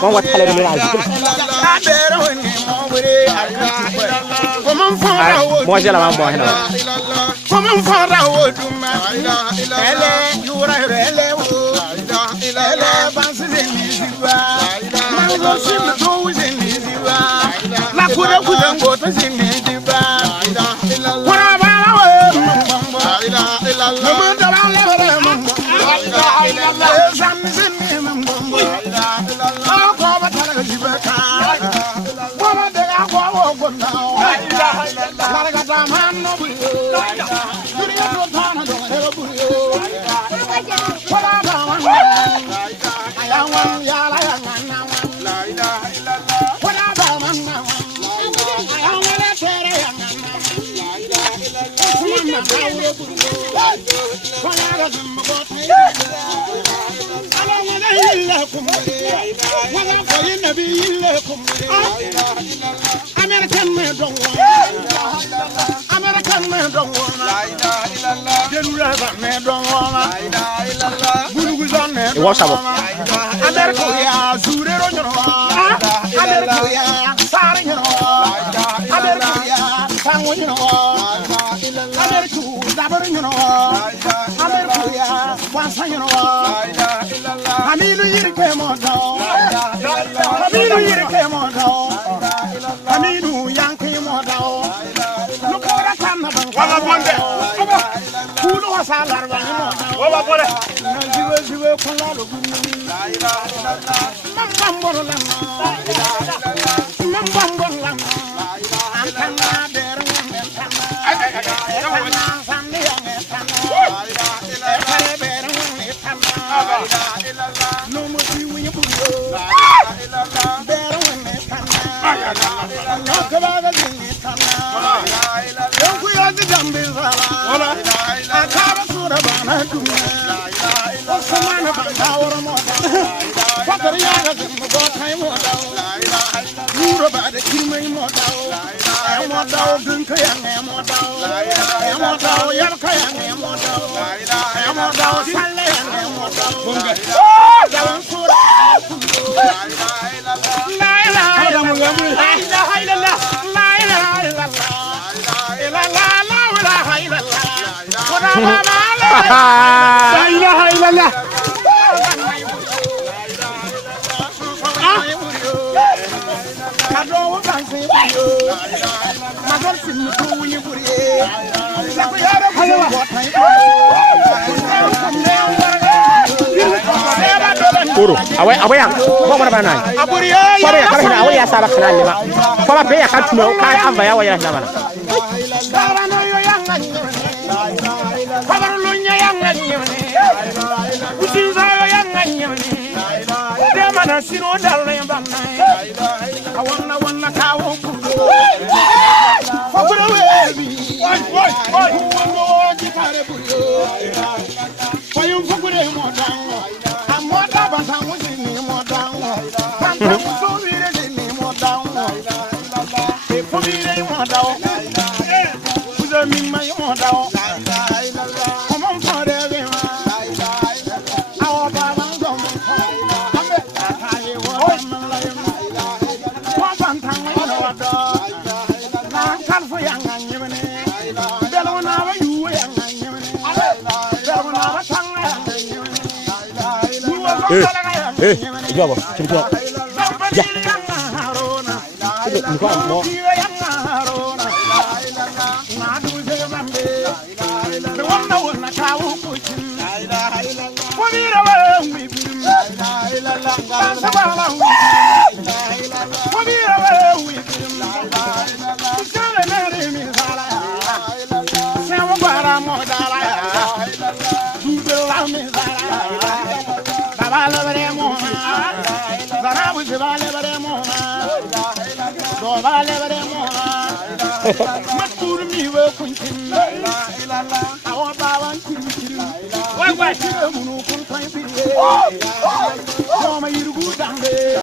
Con vật thay đổi lại. Mua gì là bao mua hả? American man don't want. American man don't want. Man don't want. What's up? America, Zure, America, Sari, America, Sango, America, Dabar, America, Wasa, Hamilu came on down. Hamilu came on down. Hamilu young came on down. Look at that time. What who was our Guru, awe yang, kau mana mana? Kau ya, kalau hina awe ya sahabat kenal lima. Kau apa ya kan cuma kan apa ya awe yang mana? Kabar lunya yang ngani, usin saya yang ngani. Dia mana siro dalam yang banai. Kawan kau kudu. Kabar webi. Woi. Jikare buyo. Payung fukure modang. Amoda bantamu sini modang. Bantamu sumire sini modang. Fumire modang. Uza mimma modang. Itu apa? Coba. Ya. Ini kok mau. do ba le bare mo matur mi we kuntin awa ba wan kiri wa munu kun tan bi do ma yirgu dambe